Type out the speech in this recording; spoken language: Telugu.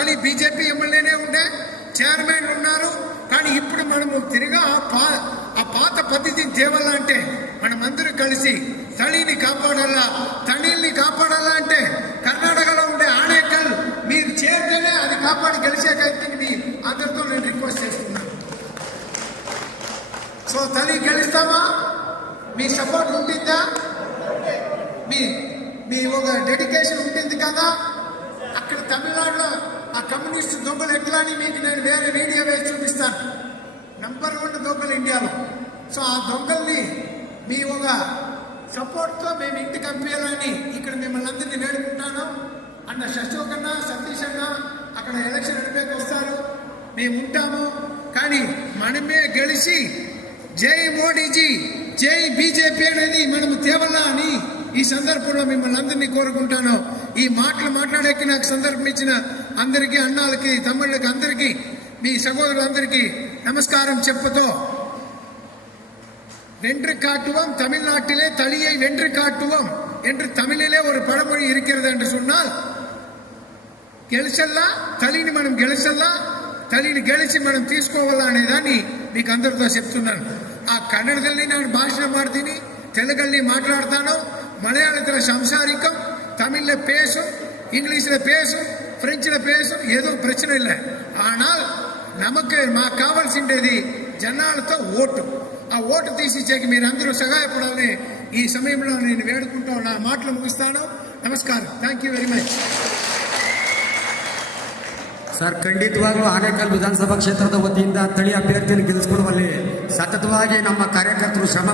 తల్లి బీజేపీ ఎమ్మెల్యేనే ఉండే, చైర్మన్ ఉన్నారు. కానీ ఇప్పుడు మనము తిరిగా ఆ పాత పద్ధతిని తేవాలంటే మనమందరూ కలిసి తల్లిని కాపాడాలా, తల్లిని కాపాడాలా అంటే కర్ణాటకలో ఉండే ఆనేకల్ మీరు చేరితేనే అది కాపాడి గెలిచేకైతే మీ అందరితో నేను రిక్వెస్ట్ చేస్తున్నాను. సో తల్లి గెలుస్తామా? మీ సపోర్ట్ ఉంటుందా? మీ ఒక డెడికేషన్ ఉంటుంది కదా. అక్కడ తమిళనాడులో ఆ కమ్యూనిస్ట్ దొంగలు ఎట్లా అని మీకు నేను వేరే వీడియో వేసి చూపిస్తాను. నంబర్ 1 దొంగలు ఇండియాలో. సో ఆ దొంగల్ని మీ ఒక సపోర్ట్తో మేము ఇంటికి పంపించాలని ఇక్కడ మిమ్మల్ని అందరినీ వేడుకుంటాను. అన్న శశోక్ అన్న, సతీష్ అన్న అక్కడ ఎలక్షన్ నడిపేకి వస్తారు, మేము ఉంటాము. కానీ మనమే గెలిచి జై మోడీజీ, జై బీజేపీ అనేది మనము తేవాలా అని ఈ సందర్భంలో మిమ్మల్ని అందరినీ కోరుకుంటాను. ఈ మాటలు మాట్లాడేకి నాకు సందర్భం ఇచ్చిన అందరికీ, అన్నాలకి, తమ్ముళ్ళకి, అందరికీ, మీ సహోదరులందరికీ நமஸ்காரம் చెప్పుతో வென்று காட்டுவோம் தமிழ்நாட்டிலே தலியை வென்று காட்டுவோம் என்று தமிழிலே ஒரு பழமொழி இருக்கிறது என்று சொன்னால் గెలిచల్లా తల్లిని మనం గెలిచల్లా, తల్లిని గెలిచి మనం తీసుకోవాలా అనేదాన్ని మీకు అందరితో చెప్తున్నాను. ఆ కన్నడದಲ್ಲಿ ನಾನು ಭಾಷಣ ಮಾಡ್ತೀನಿ, ತೆಲುಗಲ್ಲಿ ಮಾತಾಡ್ತಾను, மலையாளத்தில் சம்சாரிக்கும், தமிழில் பேசும், இங்கிலீஷில் பேசும், பிரெஞ்சில் பேசும், எதுவும் பிரச்சனை இல்லை. ஆனால் நமக்கு కావాల్సిండేది జనాలతో ఓటు. ఆ ఓటు తీసిచ్చేకి మీరు అందరూ సహాయపడాలని ఈ సమయంలో నేను వేడుకుంటూ నా మాటలు ముగిస్తాను. ನಮಸ್ಕಾರ. Thank you very much. Sir, ಖಂಡಿತವಾಗ್ಲೂ ಆನೇಕಲ್ ವಿಧಾನಸಭಾ ಕ್ಷೇತ್ರದ ವತಿಯಿಂದ ತಳಿ ಅಭ್ಯರ್ಥಿಯನ್ನು ಗೆಲ್ಲಿಸಿಕೊಡುವಲ್ಲಿ ಸತತವಾಗಿ ನಮ್ಮ ಕಾರ್ಯಕರ್ತರು ಶ್ರಮ